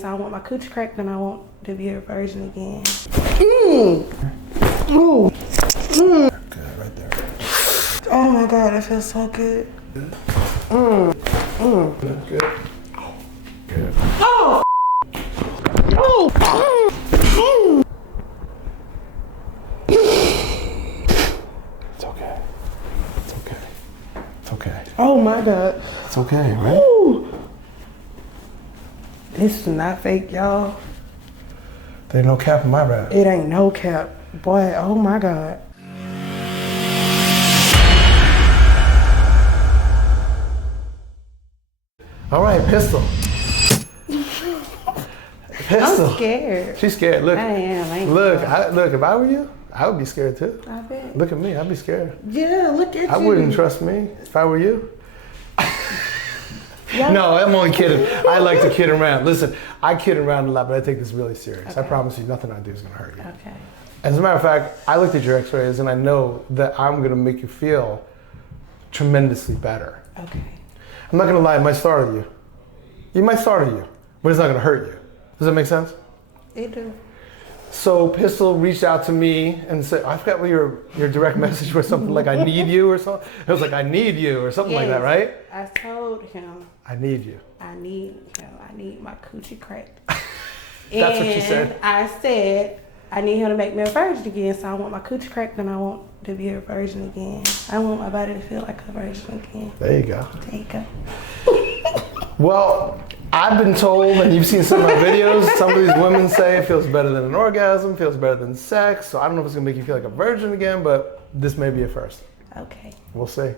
So I want my coochie cracked and I want to be a virgin again. Good, right there. Oh my God, that feels so good. Good. Good. Good. Oh! Oh! It's okay. It's okay. It's okay. Oh my God. It's okay, right? Ooh. This is not fake, y'all. There ain't no cap in my rap. It ain't no cap. Boy, oh my God. All right, Pistol. Pistol. I'm scared. She's scared. Look. I am. Look, if I were you, I would be scared too. I bet. Look at me, I'd be scared. Yeah, look at you. I wouldn't trust me if I were you. Yeah. No, I'm only kidding. I like to kid around. Listen, I kid around a lot, but I take this really serious. Okay. I promise you, nothing I do is gonna hurt you. Okay. As a matter of fact, I looked at your x-rays and I know that I'm gonna make you feel tremendously better. Okay. I'm not gonna lie, it might startle you. It might startle you, but it's not gonna hurt you. Does that make sense? It do. So Pistol reached out to me and said, I forgot what your direct message was, something like, I need you or something. It was like, I need you or something like that, right? I told him. I need you. I need him. I need my coochie cracked. That's what you said. I said, I need him to make me a virgin again, so I want my coochie cracked and I want to be a virgin again. I want my body to feel like a virgin again. There you go. There you go. Well, I've been told, and you've seen some of my videos, some of these women say it feels better than an orgasm, feels better than sex. So I don't know if it's gonna make you feel like a virgin again, but this may be a first. Okay. We'll see.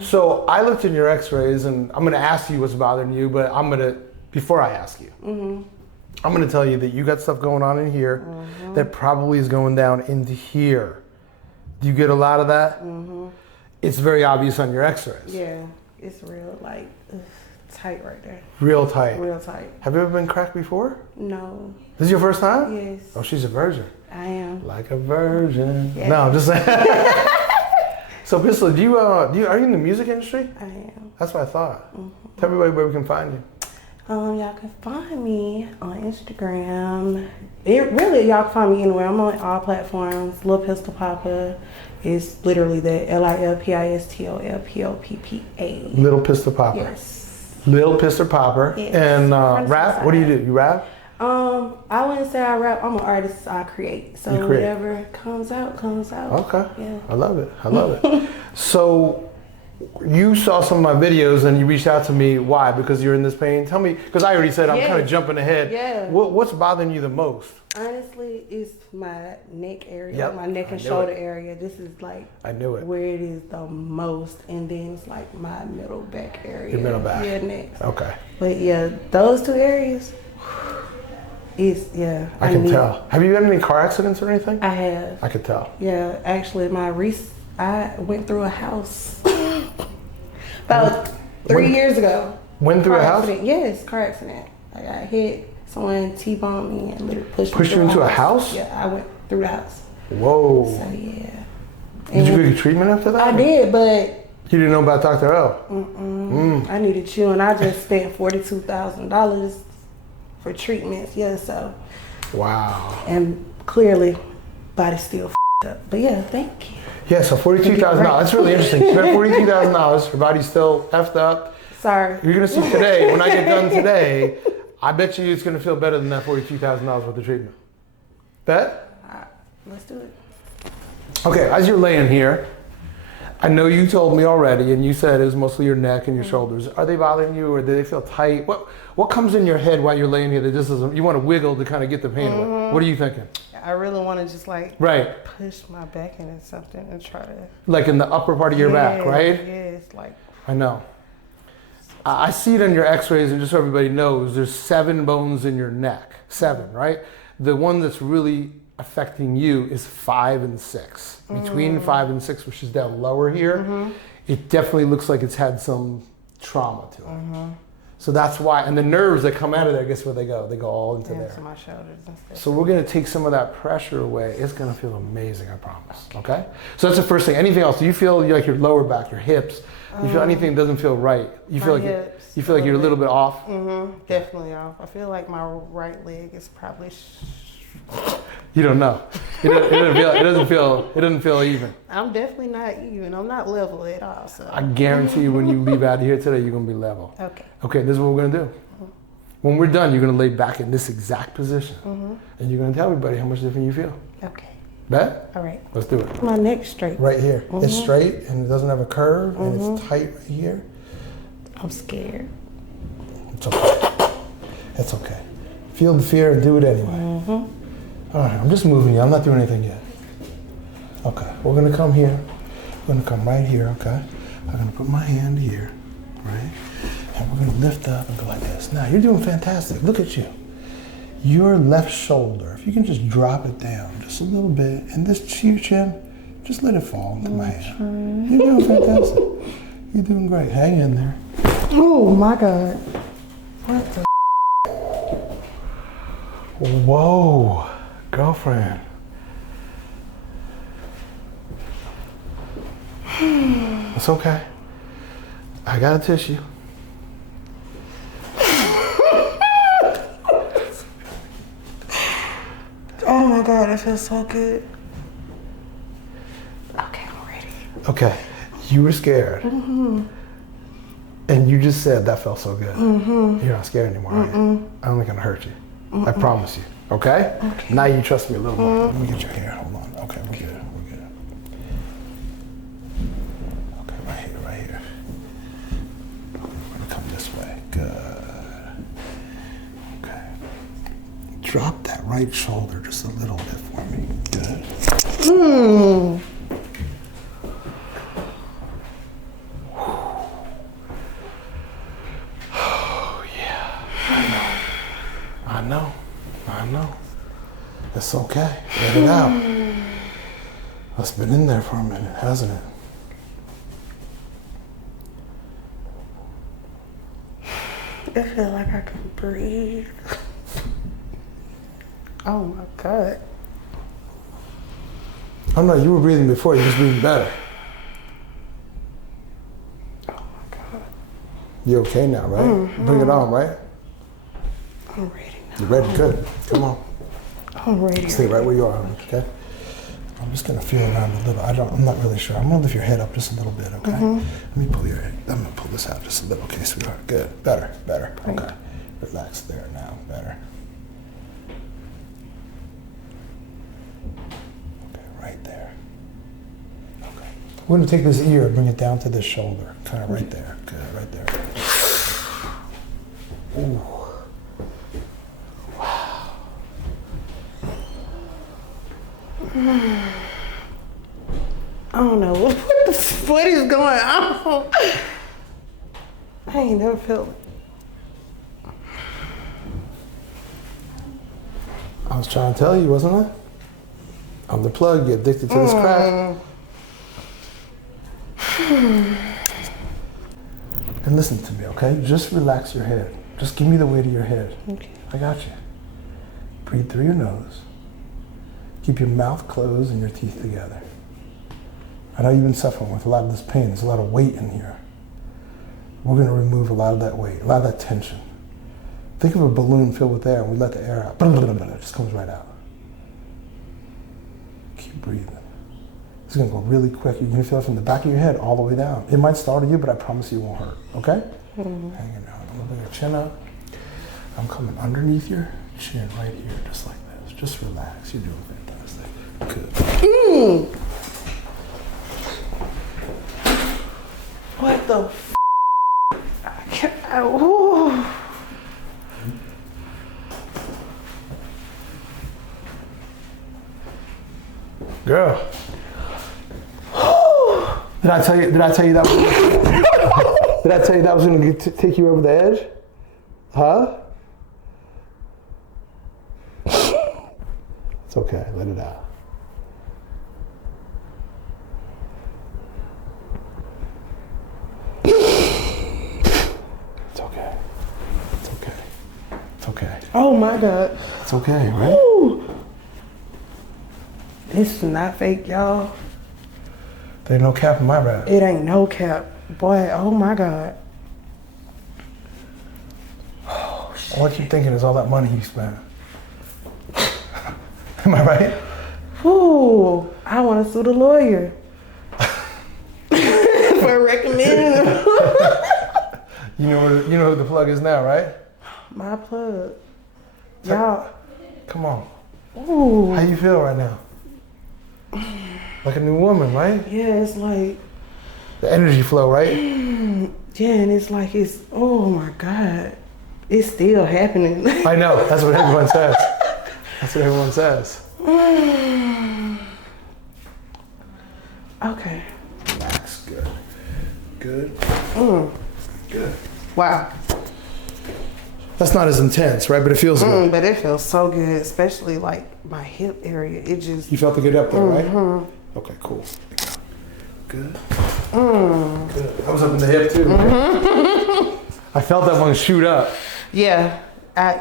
So I looked in your x-rays and I'm gonna ask you what's bothering you, but before I ask you, I'm gonna tell you that you got stuff going on in here that probably is going down into here. Do you get a lot of that? It's very obvious on your x-rays. Yeah, it's real, like, tight right there. Real tight. Real tight. Have you ever been cracked before? No. This is your first time? Yes. Oh, she's a virgin. I am. Like a virgin. Yeah. No, I'm just saying. So, Pistol, are you in the music industry? I am. That's what I thought. Tell everybody where we can find you. Y'all can find me on Instagram. Y'all can find me anywhere. I'm on all platforms. LilPistolPoppa is literally that. LilPistolPoppa. LilPistolPoppa. Yes. LilPistolPoppa. Yes. And rap? What do? You rap? I wouldn't say I rap. I'm an artist. I create. So whatever comes out, comes out. Okay. Yeah. I love it. I love it. So you saw some of my videos and you reached out to me. Why? Because you're in this pain? Tell me, because I already said I'm kind of jumping ahead. Yeah. What's bothering you the most? Honestly, it's my neck area, Yep. my neck and shoulder area. This is like I knew it. where it is the most, and then it's like my middle back area. Your middle back. Yeah, next. Okay. But yeah, those two areas is I can tell. Have you had any car accidents or anything? I have. I could tell. Yeah, actually, I went through a house about 3 years ago. Went through a house? Accident. Yes, car accident. I got hit. Someone T-boned me and literally pushed you into a house? Yeah, I went through the house. Whoa. So yeah. Did you get treatment after that? I did, but You didn't know about Dr.O? I needed you, and I just spent $42,000 for treatments. Yeah, so. Wow. And clearly, body's still up. But yeah, thank you. Yeah, so $42,000. That's really interesting. You spent $42,000. Your body's still effed up. Sorry. You're gonna see today. When I get done today, I bet you it's gonna feel better than that $42,000 worth of treatment. Bet? Let's do it. Okay, as you're laying here, I know you told me already, and you said it was mostly your neck and your shoulders. Are they bothering you, or do they feel tight? What comes in your head while you're laying here that just doesn't? You want to wiggle to kind of get the pain away? What are you thinking? I really want to just like push my back into something and try to. Like in the upper part of your back, right? Yeah, it's like. I know. I see it on your x-rays, and just so everybody knows, there's 7 bones in your neck. 7, right? The one that's really affecting you is 5 and 6. Between 5 and 6, which is down lower here, it definitely looks like it's had some trauma to it. So that's why, and the nerves that come out of there, guess where they go? They go all into there. Into my shoulders and stuff. So we're gonna take some of that pressure away. It's gonna feel amazing, I promise, okay? So that's the first thing. Anything else? Do you feel like your lower back, your hips, you feel anything that doesn't feel right? You feel like you're a little bit off? Definitely off. I feel like my right leg is probably You don't know. It doesn't feel even. I'm definitely not even. I'm not level at all. So I guarantee you when you leave out of here today, you're gonna be level. Okay. Okay, this is what we're gonna do. When we're done, you're gonna lay back in this exact position. And you're gonna tell everybody how much different you feel. Okay. Bet? All right. Let's do it. My neck's straight. Right here. It's straight and it doesn't have a curve and it's tight right here. I'm scared. It's okay. It's okay. Feel the fear and do it anyway. All right, I'm just moving you. I'm not doing anything yet. Okay, we're gonna come here. We're gonna come right here, okay? I'm gonna put my hand here, right? And we're gonna lift up and go like this. Now, you're doing fantastic. Look at you. Your left shoulder, if you can just drop it down just a little bit, and this chin, just let it fall into my hand. You're doing fantastic. You're doing great. Hang in there. Oh my God. What the? Whoa, girlfriend. It's okay. I got a tissue. Oh my God, it feels so good. Okay, I'm ready. Okay, you were scared. And you just said that felt so good. You're not scared anymore, are you? I'm only gonna hurt you. I promise you. Okay? Now you trust me a little more. Let me get your hair. Hold on. Okay, we're good. We're good. Okay, right here. We're gonna come this way. Good. Okay. Drop that right shoulder just a little bit for me. Good. I know. It's okay. Let it out. It's been in there for a minute, hasn't it? I feel like I can breathe. Oh my God. Oh no, you were breathing before, you're just breathing better. Oh my God. You're okay now, right? Bring it on, right? I'm ready now. You're ready? Good. Come on. I'm ready. Stay right where you are, okay? I'm just gonna feel around a little. I'm not really sure. I'm gonna lift your head up just a little bit, okay? Let me pull your head. I'm gonna pull this out just a little. Okay, sweetheart. Good. Better. Great. Okay. Relax there now. Better. Okay, right there. Okay. We're gonna take this ear and bring it down to this shoulder. Kind of right there. Good, right there. Ooh. I don't know what is going on. I ain't never felt. I was trying to tell you, wasn't I? I'm the plug. You're addicted to this crack. And listen to me, okay? Just relax your head. Just give me the weight of your head. Okay. I got you. Breathe through your nose. Keep your mouth closed and your teeth together. I know you've been suffering with a lot of this pain. There's a lot of weight in here. We're going to remove a lot of that weight, a lot of that tension. Think of a balloon filled with air and we let the air out. It just comes right out. Keep breathing. It's going to go really quick. You're going to feel it from the back of your head all the way down. It might startle you, but I promise you it won't hurt. Okay? Hang it out. I'm going to bring your chin up. I'm coming underneath your chin right here, just like this. Just relax. You're doing fantastic. Good. What the f? I can't. Ooh. Girl. Did I tell you that was, did I tell you that was going to take you over the edge? Huh? It's okay. Let it out. It's okay. Oh my God. It's okay, right? Ooh. This is not fake, y'all. There ain't no cap in my rap. It ain't no cap. Boy, oh my God. Oh, shit. All I keep thinking is all that money he spent. Am I right? Ooh, I want to sue the lawyer for recommending them. You know who the plug is now, right? My plug. Y'all. Come on. Ooh. How you feel right now? Like a new woman, right? Yeah, it's like. The energy flow, right? Yeah, and it's like oh my God. It's still happening. I know, that's what everyone says. That's what everyone says. Okay. Relax, good. Good. Good. Wow. That's not as intense, right? But it feels good. But it feels so good, especially like my hip area. It just. You felt it get up there, right? Okay, cool. Good. Good. I was up in the hip too. I felt that one shoot up. Yeah. I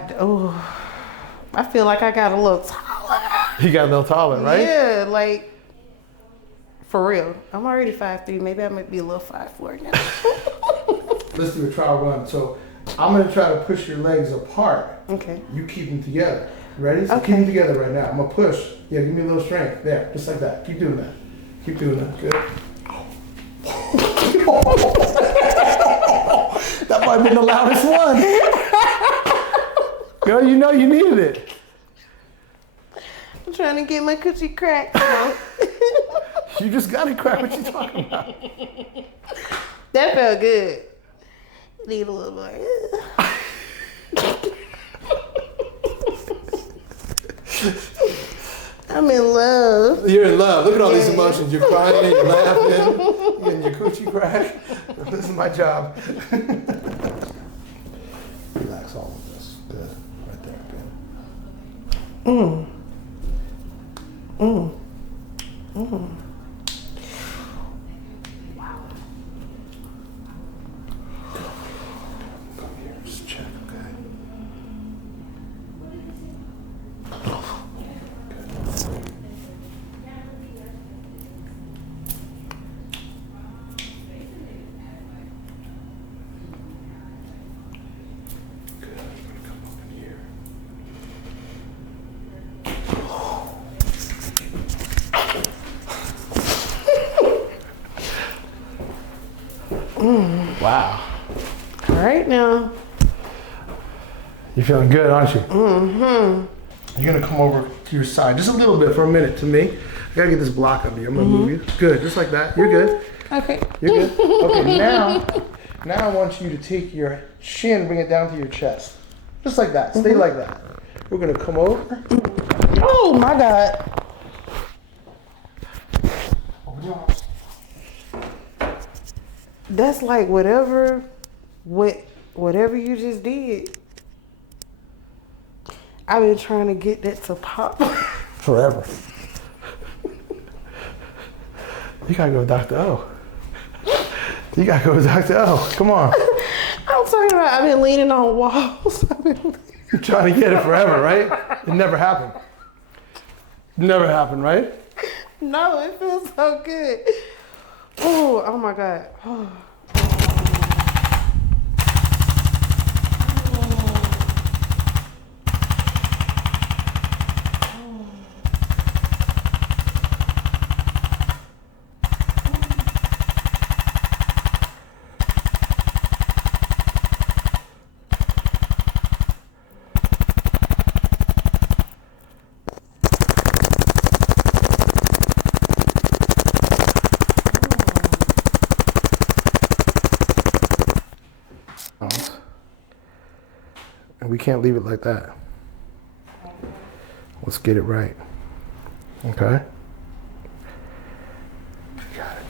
feel like I got a little taller. You got a little taller, right? Yeah, like for real. I'm already 5'3". Maybe I might be a little 5'4" now. Let's do a trial run. So I'm gonna try to push your legs apart. Okay. You keep them together. Ready? So Okay. keep them together right now. I'm gonna push. Yeah, give me a little strength. There, just like that. Keep doing that. Keep doing that. Good. That might have been the loudest one. Girl, you know you needed it. I'm trying to get my coochie cracked. You know? You just got it cracked. What you talking about? That felt good. Need a little more. I'm in love. You're in love. Look at all these emotions. You're crying, you're laughing, you're getting your coochie crack. This is my job. Relax all of this. Good. Right there. Good. Wow. Come here. Just check, okay? Wow. All right now. You're feeling good, aren't you? You're gonna come over to your side just a little bit for a minute to me. I gotta get this block under you. I'm gonna move you. Good, just like that. You're good. Okay. You're good. Okay, now I want you to take your chin, bring it down to your chest. Just like that. Stay like that. We're gonna come over. Oh my God. Open your arms. That's like whatever you just did. I've been trying to get that to pop. Forever. You gotta go with Dr.O. You gotta go with Dr.O. Come on. I'm talking about I've been leaning on walls. You're trying to get it forever, right? It never happened. Never happened, right? No, it feels so good. Oh my God. Oh. And we can't leave it like that. Let's get it right. Okay? You got it,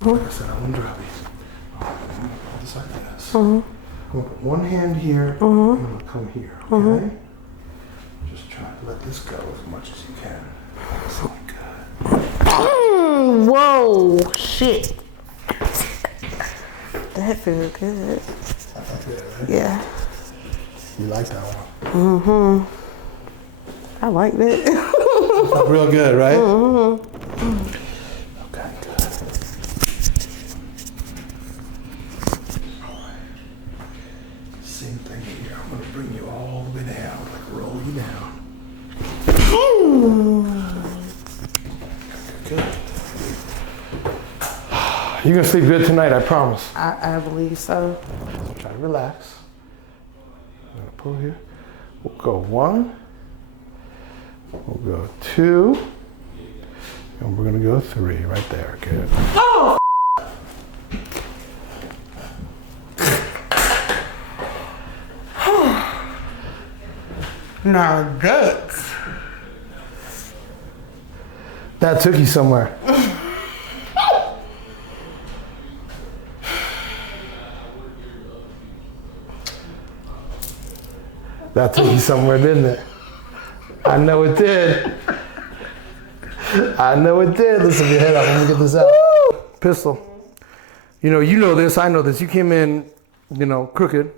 good. Like I said, I won't drop these. Just like this. I'm gonna put one hand here, and I'm gonna come here, okay? Just try to let this go as much as you can. That's not good. Whoa, shit. That feels good. That's good, right? Yeah. You like that one? Mm-hmm. I like that. Felt real good, right? Mm-hmm. Okay, good. All right. Same thing here. I'm gonna bring you all the way down, like roll you down. Good. You're gonna sleep good tonight, I promise. I believe so. Try to relax. I'm gonna pull here. We'll go 1. We'll go 2. And we're gonna go 3 right there. Good. Oh! Now that's... That took you somewhere. That took you somewhere, didn't it? I know it did. I know it did. Listen, your head up. Let me get this out. Woo! Pistol. You know this. I know this. You came in, crooked,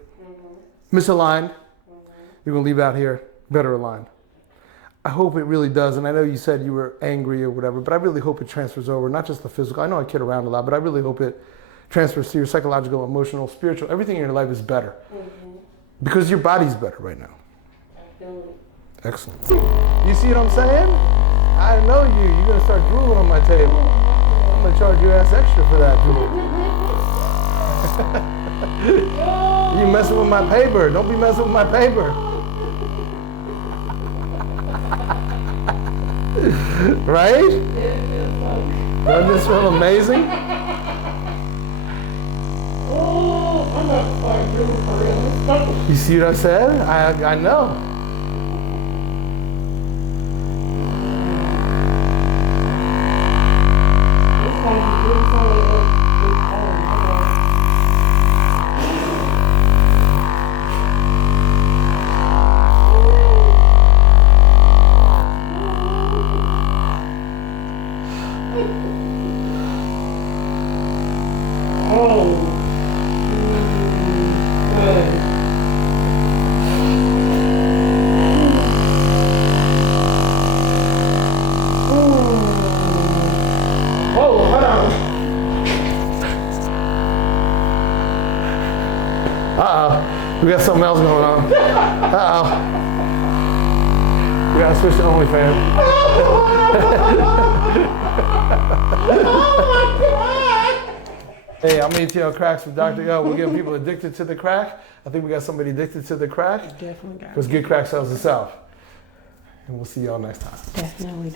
misaligned. You're gonna leave out here better aligned. I hope it really does. And I know you said you were angry or whatever, but I really hope it transfers over. Not just the physical. I know I kid around a lot, but I really hope it transfers to your psychological, emotional, spiritual. Everything in your life is better. Because your body's better right now. Excellent. You see what I'm saying? I know you. You're going to start drooling on my table. I'm going to charge your ass extra for that, dude. You messing with my paper. Don't be messing with my paper. Right? Doesn't this feel amazing? You see what I said? I know. We got something else going on. Uh-oh. We gotta switch to OnlyFans. Hey, I'm ATL Cracks with Dr.O. We're getting people addicted to the crack. I think we got somebody addicted to the crack. Definitely got it. Because good crack sells itself. And we'll see y'all next time. Definitely.